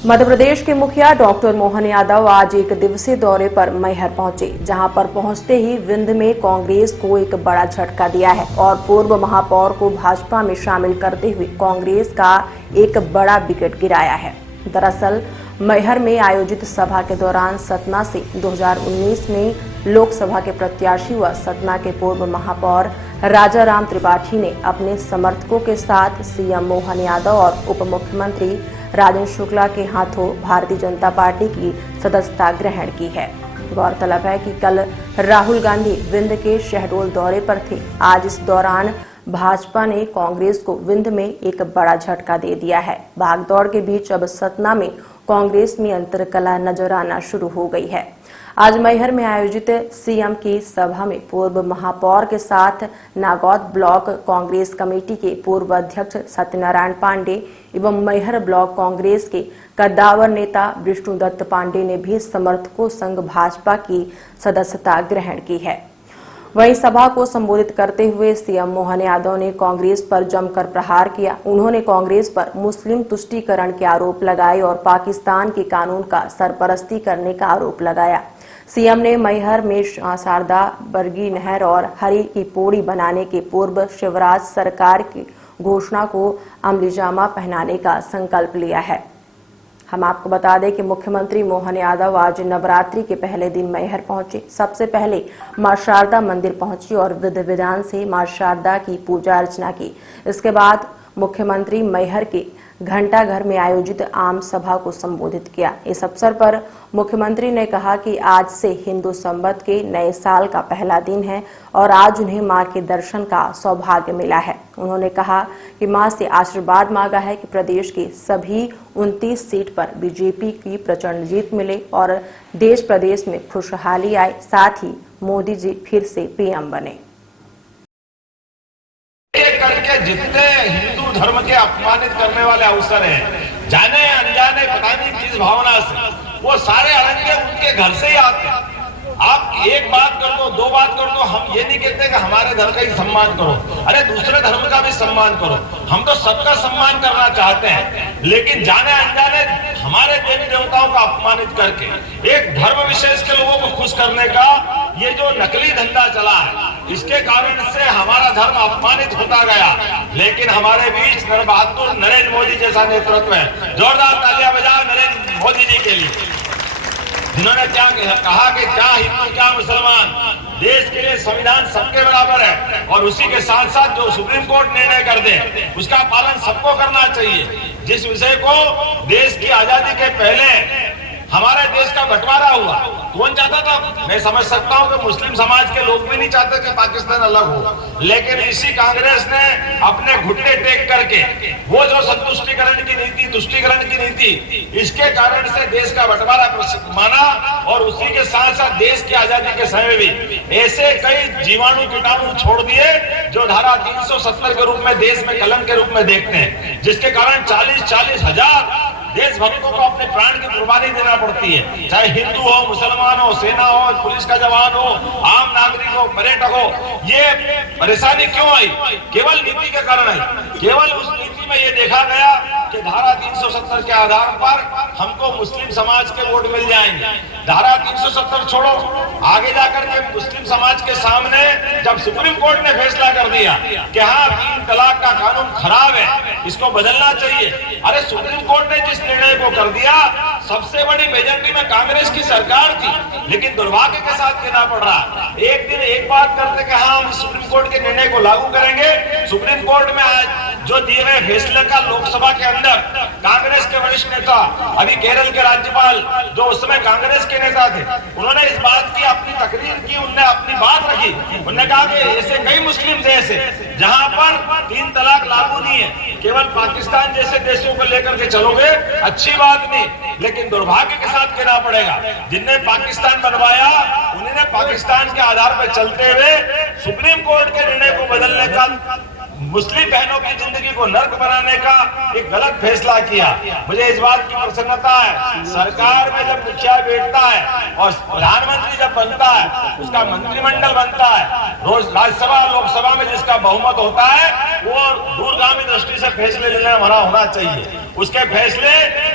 मध्य प्रदेश के मुखिया डॉक्टर मोहन यादव आज एक दिवसीय दौरे पर मैहर पहुंचे, जहां पर पहुंचते ही विंध्य में कांग्रेस को एक बड़ा झटका दिया है और पूर्व महापौर को भाजपा में शामिल करते हुए कांग्रेस का एक बड़ा विकेट गिराया है। दरअसल मैहर में आयोजित सभा के दौरान सतना से 2019 में लोकसभा के प्रत्याशी व सतना के पूर्व महापौर राजाराम त्रिपाठी ने अपने समर्थकों के साथ सीएम मोहन यादव और उप मुख्यमंत्री राजेंद्र शुक्ला के हाथों भारतीय जनता पार्टी की सदस्यता ग्रहण की है। गौरतलब है कि कल राहुल गांधी विंध्य के शहडोल दौरे पर थे। आज इस दौरान भाजपा ने कांग्रेस को विंध्य में एक बड़ा झटका दे दिया है। भागदौड़ के बीच अब सतना में कांग्रेस में अंतरकलह नजर आना शुरू हो गई है। आज मैहर में आयोजित सीएम की सभा में पूर्व महापौर के साथ नागौद ब्लॉक कांग्रेस कमेटी के पूर्व अध्यक्ष सत्यनारायण पांडे एवं मैहर ब्लॉक कांग्रेस के कद्दावर नेता विष्णुदत्त पांडे ने भी समर्थकों संघ भाजपा की सदस्यता ग्रहण की है। वहीं सभा को संबोधित करते हुए सीएम मोहन यादव ने कांग्रेस पर जमकर प्रहार किया। उन्होंने कांग्रेस पर मुस्लिम तुष्टीकरण के आरोप लगाए और पाकिस्तान के कानून का सरपरस्ती करने का आरोप लगाया। सीएम ने मैहर में शारदा बरगी नहर और हरी की पौड़ी बनाने के पूर्व शिवराज सरकार की घोषणा को अमलीजामा पहनाने का संकल्प लिया है। हम आपको बता दें कि मुख्यमंत्री मोहन यादव आज नवरात्रि के पहले दिन मैहर पहुंचे। सबसे पहले मां शारदा मंदिर पहुंची और विधि विधान से मां शारदा की पूजा अर्चना की। इसके बाद मुख्यमंत्री मैहर के घंटा घर में आयोजित आम सभा को संबोधित किया। इस अवसर पर मुख्यमंत्री ने कहा कि आज से हिंदू संवत के नए साल का पहला दिन है और आज उन्हें मां के दर्शन का सौभाग्य मिला है। उन्होंने कहा कि मां से आशीर्वाद मांगा है कि प्रदेश के सभी 29 सीट पर बीजेपी की प्रचंड जीत मिले और देश प्रदेश में खुशहाली आए, साथ ही मोदी जी फिर से पीएम बने। करके जितने हिंदू धर्म के अपमानित करने वाले अवसर हैं, जाने अनजाने पता नहीं किस भावना से, वो सारे अड़ंगे उनके घर से ही आते हैं। आप एक बात कर दो, दो बात कर दो, हम ये नहीं कहते कि हमारे धर्म का ही सम्मान करो, अरे दूसरे धर्म का भी सम्मान करो। हम तो सबका सम्मान करना चाहते हैं, लेकिन जाने अनजाने हमारे देवी देवताओं का अपमानित करके एक धर्म विशेष के लोगों को खुश करने का ये जो नकली धंधा चला है, इसके कारण से हमारा धर्म अपमानित होता गया। लेकिन हमारे बीच बहादुर नरेंद्र मोदी जैसा नेतृत्व है। जोरदार तालियां बजाओ नरेंद्र मोदी जी के लिए, जिन्होंने क्या कहा कि क्या हिंदू क्या मुसलमान, देश के लिए संविधान सबके बराबर है और उसी के साथ साथ जो सुप्रीम कोर्ट निर्णय कर दे उसका पालन सबको करना चाहिए। जिस विषय को देश की आजादी के पहले हमारे देश का बंटवारा हुआ, कौन चाहता था? मैं समझ सकता हूं कि मुस्लिम समाज के लोग भी नहीं चाहते कि पाकिस्तान अलग हो, लेकिन इसी कांग्रेस ने अपने घुटने टेक करके वो जो संतुष्टिकरण की नीति, तुष्टिकरण की नीति, इसके कारण से देश का बंटवारा माना और उसी के साथ साथ देश की आजादी के समय भी ऐसे कई जीवाणु कीटाणु छोड़ दिए जो धारा 370 के रूप में देश में कलंक के रूप में देखते हैं, जिसके कारण 40-40 हजार देशभक्तों को अपने प्राण की कुर्बानी देना पड़ती है। चाहे हिंदू हो, मुसलमान हो, सेना हो, पुलिस का जवान हो, आम नागरिक हो, पर्यटक हो, ये परेशानी क्यों आई? केवल नीति के कारण आई। केवल उस नीति में ये देखा गया कि धारा 370 के आधार पर हमको मुस्लिम समाज के वोट मिल जाएंगे। धारा 370 छोड़ो, आगे जाकर के मुस्लिम समाज के सामने जब सुप्रीम कोर्ट ने फैसला कर दिया कि हाँ 3 तलाक का कानून खराब है, इसको बदलना चाहिए। अरे सुप्रीम कोर्ट ने जिस निर्णय को कर दिया, सबसे बड़ी मेजॉरिटी में कांग्रेस की सरकार थी, लेकिन दुर्भाग्य के साथ कहना पड़ रहा, एक दिन एक बात करते कि हाँ हम सुप्रीम कोर्ट के निर्णय को लागू करेंगे। सुप्रीम कोर्ट में आज जो दिए गए फैसले का लोकसभा के अंदर कांग्रेस के वरिष्ठ नेता, अभी केरल के राज्यपाल जो उस समय कांग्रेस के नेता थे, उन्होंने इस बात की अपनी तकरीर की, उन्होंने अपनी बात रखी। उन्होंने कहा कि ऐसे कई मुस्लिम देश है जहां पर 3 तलाक लागू नहीं है। केवल पाकिस्तान जैसे देशों को लेकर के चलोगे अच्छी बात नहीं, लेकिन दुर्भाग्य के साथ कहना पड़ेगा जिनने पाकिस्तान बनवाया उन्होंने पाकिस्तान के आधार पर चलते हुए सुप्रीम कोर्ट के निर्णय को बदलने का, मुस्लिम बहनों की जिंदगी को नर्क बनाने का एक गलत फैसला किया। मुझे इस बात की प्रसन्नता है, सरकार में जब मुखिया बैठता है और प्रधानमंत्री जब बनता है, उसका मंत्रिमंडल बनता है, रोज राज्यसभा लोकसभा में जिसका बहुमत होता है, वो दूरगामी दृष्टि से फैसले लेने वाला होना चाहिए। उसके फैसले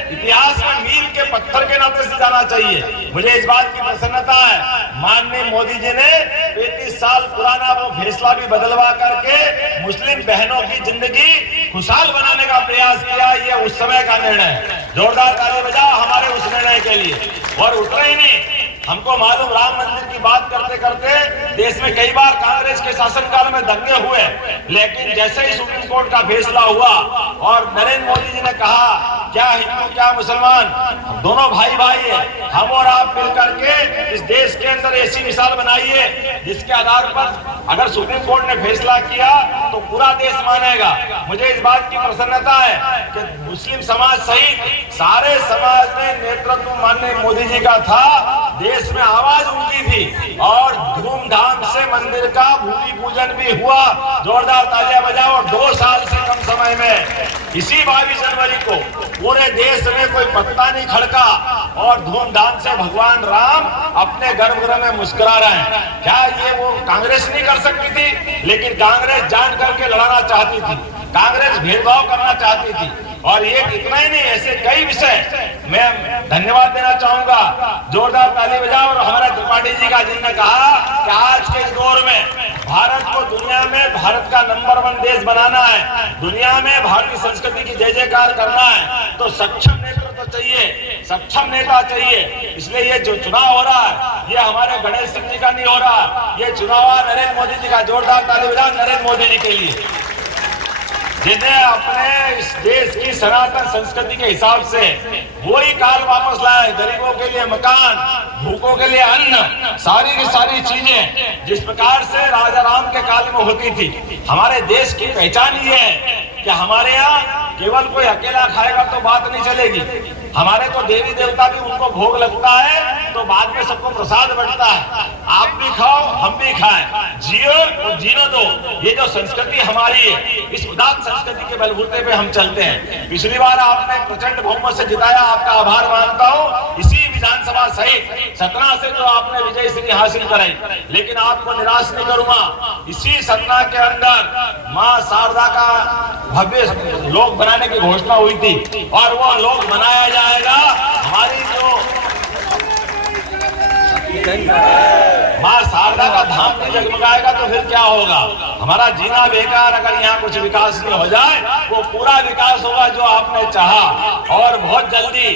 इतिहास में मील के पत्थर के नाते से जाना चाहिए। मुझे इस बात की प्रसन्नता है, माननीय मोदी जी ने 35 साल पुराना वो फैसला भी बदलवा करके मुस्लिम बहनों की जिंदगी खुशहाल बनाने का प्रयास किया। ये उस समय का निर्णय है। जोरदार ताली बजाओ हमारे उस निर्णय के लिए। और उतना ही नहीं, हमको मालूम राम मंदिर की बात करते करते देश में कई बार कांग्रेस के शासनकाल में दंगे हुए, लेकिन जैसे ही सुप्रीम कोर्ट का फैसला हुआ और नरेंद्र मोदी जी ने कहा क्या हिंदू क्या मुसलमान दोनों भाई भाई है, हम और आप मिल करके इस देश के अंदर ऐसी मिसाल बनाइए जिसके आधार पर अगर सुप्रीम कोर्ट ने फैसला किया तो पूरा देश मानेगा। मुझे इस बात की प्रसन्नता है कि मुस्लिम समाज सहित सारे समाज में नेतृत्व माननीय मोदी जी का था। देश में आवाज उनकी थी और धूमधाम से मंदिर का भूमि पूजन भी हुआ। जोरदार तालियां बजाओ। और 2 साल से कम समय में इसी 22 जनवरी को पूरे देश में कोई पत्ता नहीं खड़का और धूमधाम से भगवान राम अपने गर्भगृह में मुस्कुरा रहे हैं। क्या ये वो कांग्रेस नहीं कर सकती थी? लेकिन कांग्रेस जान करके लड़ाना चाहती थी, कांग्रेस भेदभाव करना चाहती थी। और ये इतना ही नहीं, ऐसे कई विषय मैं धन्यवाद देना चाहूंगा। जोरदार ताली बजाओ। और हमारे त्रिपाठी जी का, जिनने कहा कि आज के इस दौर में भारत को दुनिया में भारत का नंबर 1 देश बनाना है, दुनिया में भारतीय संस्कृति की जय जयकार करना है, तो सक्षम नेतृत्व चाहिए, सक्षम नेता चाहिए। इसलिए ये जो चुनाव हो रहा है ये हमारे गणेश सिंह जी का नहीं हो रहा, ये चुनाव नरेंद्र मोदी जी का। जोरदार ताली बजाओ नरेंद्र मोदी जी के लिए, जिन्हें अपने इस देश की सनातन संस्कृति के हिसाब से वही काल वापस लाए। गरीबों के लिए मकान, भूखों के लिए अन्न, सारी की सारी चीजें जिस प्रकार से राजा राम के काल में होती थी। हमारे देश की पहचान ये है कि हमारे यहाँ केवल कोई अकेला खाएगा तो बात नहीं चलेगी। हमारे तो देवी देवता भी उनको भोग लगता है तो बाद में सबको प्रसाद बढ़ता है। आप भी खाओ हम भी खाएं, जियो और जीने दो। ये जो संस्कृति हमारी है, इस उदात्त संस्कृति के बलबूते पे हम चलते हैं। पिछली बार आपने प्रचंड बहुमत से जिताया, आपका आभार मानता हूँ। इसी विधानसभा सहित 17 से जो आपने विजय श्री हासिल कराई, लेकिन आपको निराश नहीं करूंगा। इसी 17 के अंदर माँ शारदा का भव्य लोक बनाने की घोषणा हुई थी और वो लोक बनाया जाएगा। हमारी जो माँ शारदा का धाम नहीं जगमगाएगा तो फिर क्या होगा? हमारा जीना बेकार। अगर यहाँ कुछ विकास नहीं हो जाए, वो पूरा विकास होगा जो आपने चाहा। और बहुत जल्दी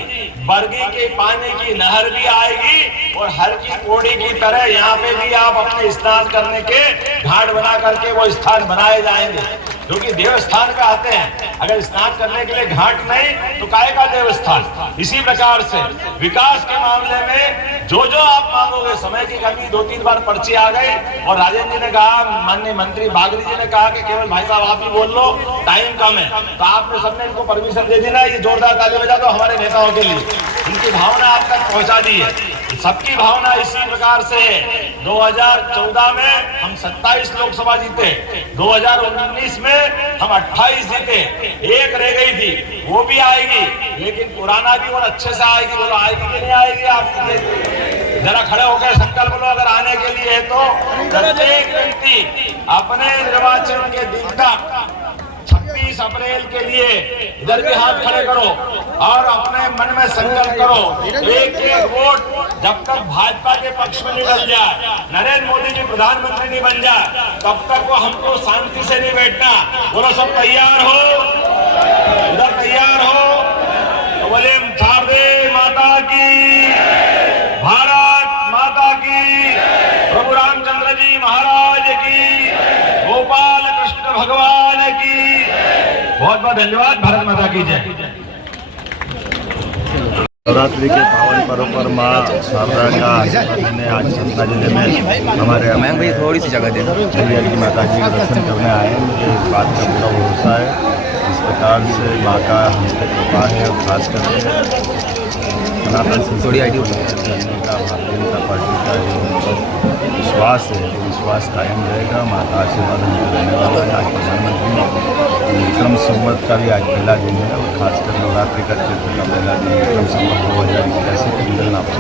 बरगी के पानी की नहर भी आएगी और हर की पौड़ी की तरह यहाँ पे भी आप अपने स्नान करने के घाट बना करके वो स्थान बनाए जाएंगे, क्योंकि देवस्थान का आते हैं। अगर स्नान करने के लिए घाट नहीं तो काहे का देवस्थान? इसी प्रकार से विकास के मामले में जो जो आप मांगोगे, समय की कमी, 2-3 बार पर्ची आ गई और राजेंद्र जी ने कहा, माननीय मंत्री बागरी जी ने कहा कि केवल भाई साहब आप ही बोल लो, टाइम कम है, तो आपने सबने इनको परमिशन दे दी ना। ये जोरदार ताली बजा दो हमारे नेताओं के लिए, इनकी भावना आप तक पहुंचा दी है। सबकी भावना इसी प्रकार से है। 2014 में हम 27 लोकसभा जीते, 2019 में हम 28 जीते, एक रह गई थी, वो भी आएगी, लेकिन पुराना भी और अच्छे से आएगी। बोलो आएगी कि नहीं आएगी? आप जरा खड़े होकर संकल्प लो, अगर आने के लिए है तो प्रत्येक व्यक्ति अपने निर्वाचन के दिन तक 26 अप्रैल के लिए इधर भी हाथ खड़े करो और अपने मन में संकल्प करो, एक एक वोट जब तक भाजपा के पक्ष में नहीं डल जाए, नरेंद्र मोदी जी प्रधानमंत्री नहीं बन जाए, तब तक वो हमको शांति से नहीं बैठना। बोलो सब तैयार हो? इधर तैयार हो तो बोले शारदे माता की, भारत माता की, प्रभु रामचंद्र जी महाराज की, गोपाल कृष्ण भगवान की। बहुत बहुत धन्यवाद। भारत माता की जय। नवरात्रि के पावन पर्व पर माँ शारदा का मैंने आज सतना जिले में हमारे भाई थोड़ी सी जगह देना मैया की माता जी के दर्शन करने आए हैं। मुझे इस बात का पूरा भरोसा है इस प्रकार से माँ का हम पे कृपा है। और खास करके सनातन संस्कृति करने का भारतीय जनता पार्टी का जो विश्वास है, वो विश्वास कायम रहेगा। माँ का आशीर्वाद हमको रहने वाला है। आज प्रधानमंत्री विक्रम संवत का भी आज पहला दिन है और खासकर नवरात्रि का चैत्र का पहला दिन विक्रम संवत 2081 के अंदर आपसे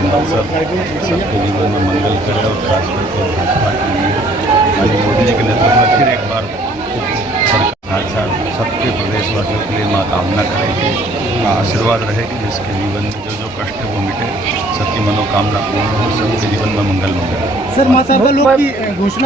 सबके जीवन में मंगल करे और खास करके भाजपा के लिए मोदी जी के नेतृत्व में फिर एक बार सरकार सबके प्रदेश देशवासियों के लिए माँ कामना करेगी, आशीर्वाद रहेगी, जिसके जीवन में जो जो कष्ट है वो मिटे, सबकी मनोकामना पूर्ण हो, सबके जीवन में मंगल मंगल। सर माता लोग की घोषणा